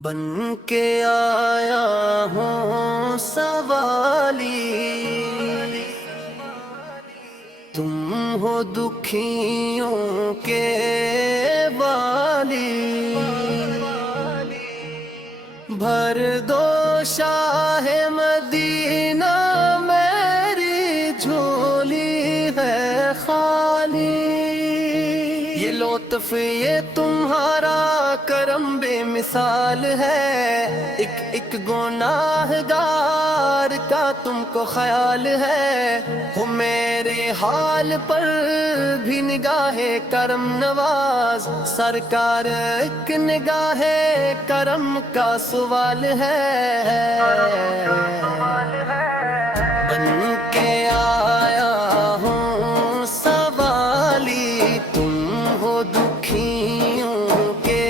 بن کے آیا ہوں سوالی، تم ہو دکھیوں کے والی، بھر دو شاہ مدینہ میری جھولی ہے خالی۔ یہ لطف یہ تمہارا کرم بے مثال ہے، ایک ایک گناہ گار کا تم کو خیال ہے، ہو میرے حال پر بھی نگاہ کرم نواز، سرکار ایک نگاہ کرم کا سوال ہے۔ بن کے آیا ہوں سوالی، تم ہو دکھیوں کے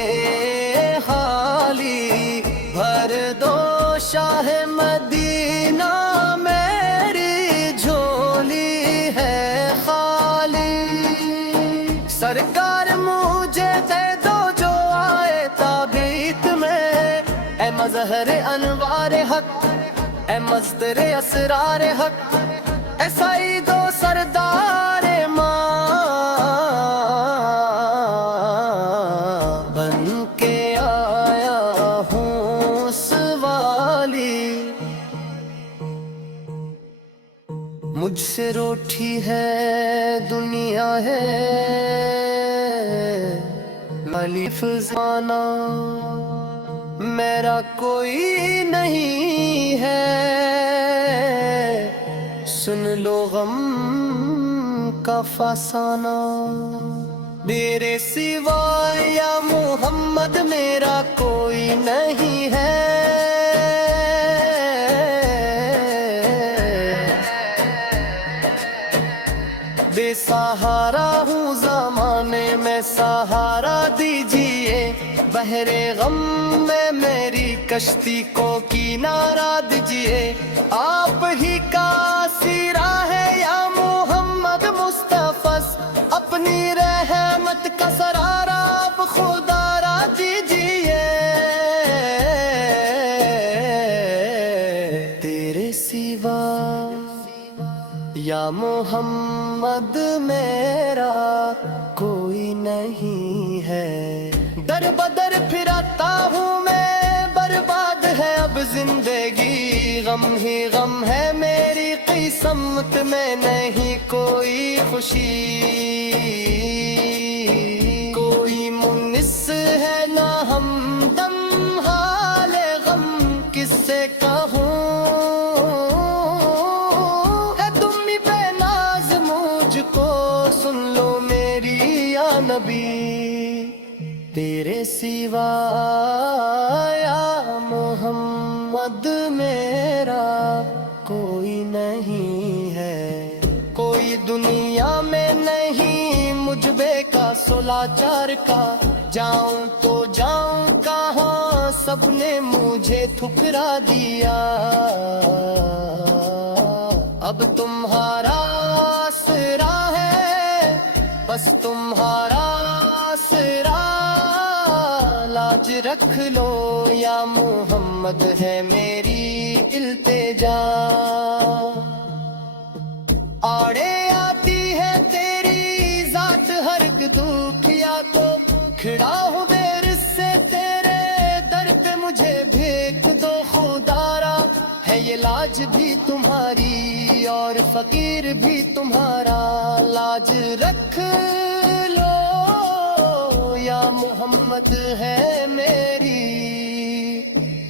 حالی، بھر دو شاہ مدینہ میری جھولی ہے خالی۔ سرکار مجھے دے دو جو آئے تابیت میں، اے مظہر انوار حق، اے مصدر اسرار حق، اے سعید و سردار ماں۔ بن کے آیا ہوں سوالی، مجھ سے روٹھی ہے دنیا ہے ملیف زمانہ، میرا کوئی نہیں ہے، سن لو غم کا فسانہ۔ میرے سوا یا محمد میرا کوئی نہیں ہے، بے سہارا ہوں زمانے میں سہارا دیجیے، بحر غم میں میری کشتی کو کنارہ دیجیے، آپ ہی کا سیرا ہے یا محمد مصطفیٰ، اپنی رحمت کا سرارا آپ خدا را دیجیے، تیرے سوا یا محمد میرا کوئی نہیں ہے۔ در بدر پھراتا ہوں میں، برباد ہے اب زندگی، غم ہی غم ہے میری قسمت میں، نہیں کوئی خوشی، کوئی منس ہے نہ ہمدم، حال غم کس سے کہوں، سن لو میری یا نبی، تیرے سوا یا محمد میرا کوئی نہیں ہے، کوئی دنیا میں نہیں مجھ بے کا سلاچار کا، جاؤں تو جاؤں کہاں سب نے مجھے ٹھکرا دیا، اب تمہارا آسرا ہے بس تمہارا آسرا، لاج رکھ لو یا محمد ہے میری التجا، آڑے آتی ہے تیری ذات ہر دکھیا کو، کھڑا ہوں دیر سے تیرے در پہ مجھے بھیک دو خدارا، ہے یہ لاج بھی تمہاری اور فقیر بھی تمہارا، لاج رکھ لو یا محمد ہے میری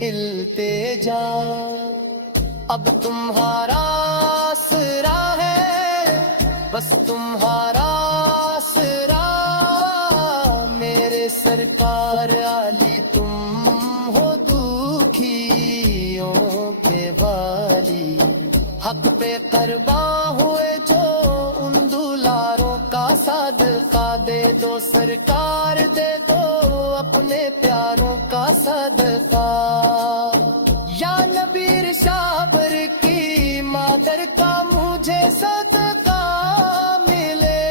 التجا، اب تمہارا آسرا ہے بس تمہارا آسرا، میرے سرکار علی تم ہو دکھیوں کے والی، حق پہ قرباں ہوئے جو ان دولاروں کا صدقہ، دے دو سرکار دے دو اپنے پیاروں کا صدقہ، یا نبی شابر کی مادر کا مجھے صدقہ ملے،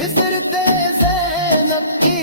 حضرت زینب کی